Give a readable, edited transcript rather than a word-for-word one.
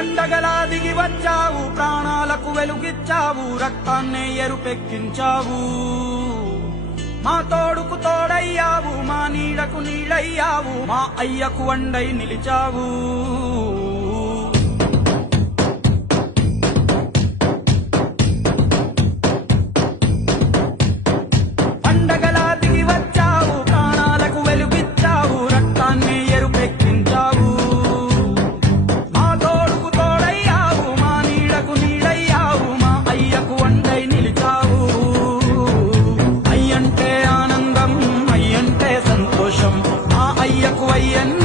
పండగలా దిగి వచ్చావు, ప్రాణాలకు వెలుగిచ్చావు, రక్తాన్నే ఎరుపెక్కించావు. మా తోడుకు తోడయ్యావు, మా నీడకు నీడయ్యావు, మా అయ్యకు వండై నిలిచావు. పండగలా దిగి వచ్చావు, ప్రాణాలకు వెలుగిచ్చావు, రక్తాన్ని ఎరుపెక్కించావు. మా తోడుకు తోడయ్యావు, మా నీడకు నీడయ్యావు, మా అయ్యకు వండై నిలిచావు. అయ్యంటే ఆనందం, అయ్యంటే సంతోషం, మా అయ్యకు అయ్యన్న